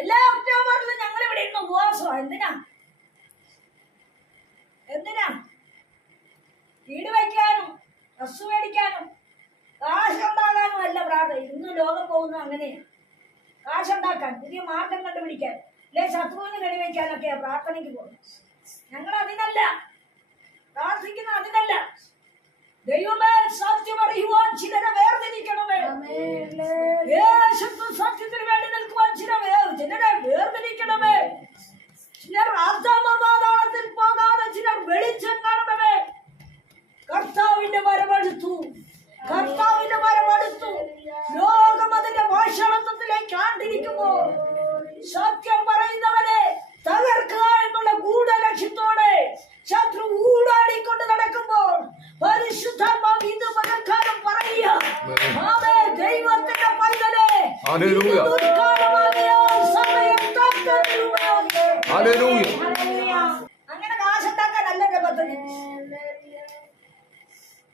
എല്ലാ ഒക്ടോബറിലും ഞങ്ങൾ ഇവിടെ ഇരുന്ന് ഉപവാസമാണ്. എന്തിനാ? വീട് വയ്ക്കാനും ബസ് മേടിക്കാനും കാശുണ്ടാകാനും അല്ല പ്രാർത്ഥന. ഇന്ന് ലോകം പോകുന്നത് അങ്ങനെയാണ്. കാശുണ്ടാക്കാൻ, പുതിയ മാർഗം കണ്ടുപിടിക്കാൻ, അല്ലെ ശത്രുവിന് കണിവയ്ക്കാനൊക്കെയാ പ്രാർത്ഥനയ്ക്ക് പോകുന്നത്. ഞങ്ങൾ അതിനല്ല പ്രാർത്ഥിക്കുന്ന, അതിനല്ല. ദൈവമേ, സത്യം അറിയുവാൻ ചിലരെ വേർതിരിക്കണമേ. സത്യത്തിന് വേണ്ടി നിൽക്കുവാൻ ചിലരെ വേർതിരിക്കണമേ. ചിലർ ആത്മാപാതാളത്തിൽ പോകാതെ ചിലർ വെളിച്ചം കാണണമേ. കർത്താവിന്റെ വരവെടുത്തു, കർത്താവിന്റെ വരവെടുത്തു. ലോകം അതിന്റെ ഭാഷണത്വത്തിലേക്ക് ആണ്ടിരിക്കുമ്പോൾ സത്യം പറയുന്നവരെ തകർക്കുക എന്നുള്ള ഗൂഢലക്ഷ്യത്തോടെ ശത്രു ഊടാടിക്കൊണ്ട് നടക്കുമ്പോൾ പരിശുദ്ധാത്മാവ് ഇന്ന് പകൽക്കാലം പറയുക, ദൈവത്തിന്റെ പൈതലേ, അങ്ങനെ കാശുണ്ടാക്കാനല്ല എന്റെ പദ്ധതി.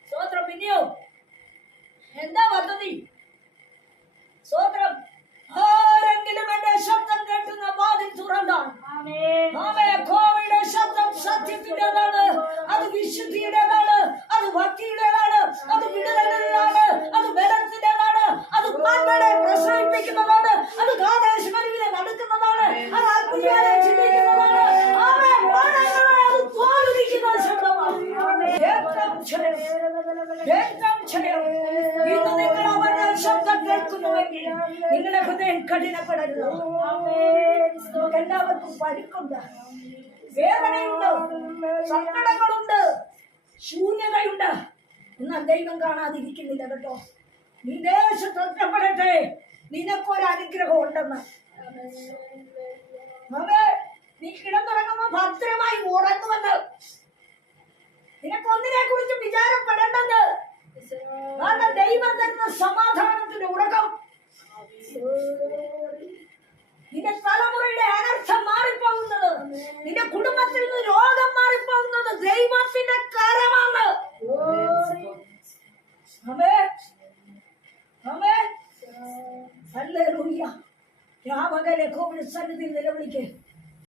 സ്തോത്രം. പിന്നെയോ എന്താ പദ്ധതി? സ്തോത്രം. ആരെങ്കിലും എന്റെ ശബ്ദം കേട്ടുന്ന വാതിൽ തുറന്നാൽ, യഹോവയുടെ ശബ്ദം സത്യത്തിൻ്റെതാണ്, അത് വിശുദ്ധിയുടേതാണ്, അത് ഭക്തിയുടേതാണ്, അത് വിടുതലിനാണ്, അത് ബലത്തിൻ്റെതാണ്, അത് പാമ്പളെ പ്രസവിപ്പിക്കുന്നതാണ്, അത് കാദേശമരുവിനെ നടക്കുന്നതാണ്, അത് അത്ഭുതങ്ങളെ ചിന്തിക്കുന്നതാണ്, അത് തോൽപ്പിക്കുന്ന ശബ്ദമാണ്. ഇന്ന് നിങ്ങൾ അവരുടെ ശബ്ദം കേൾക്കുന്നുവെങ്കിൽ നിങ്ങളുടെ ഹൃദയം കഠിനപ്പെടരുത്. എല്ലാവർക്കും പരിക്കുണ്ട്, വേദനയുണ്ട്, സങ്കടങ്ങളുണ്ട്, ശൂന്യതയുണ്ട്. എന്നാൽ ദൈവം കാണാതിരിക്കുന്നില്ല കേട്ടോ. നീ ദേശത്ത് ഒറ്റപ്പെടട്ടെ, നിനക്കൊരു അനുഗ്രഹം ഉണ്ടെന്ന്. നീ കിടന്നുറങ്ങുമ്പോ ഭദ്രമായി ഉറങ്ങുമെന്ന്. നിനക്കൊന്നിനെ കുറിച്ച് വിചാരപ്പെടേണ്ടെന്ന്. കാരണം ദൈവം തരുന്ന സമാധാനത്തിന്റെ ഉറക്കം. നിന്റെ തലമുറയുടെ അനർത്ഥം മാറിപ്പോകുന്നത്, നിന്റെ കുടുംബത്തിൽ നിന്ന് രോഗം മാറിപ്പോകുന്നത് ദൈവത്തിന്റെ കരമാണ്. ഹല്ലേലൂയ. യാവകലെ കോവിഡ് സന്നിധിയിൽ നിലവിളിക്കേ.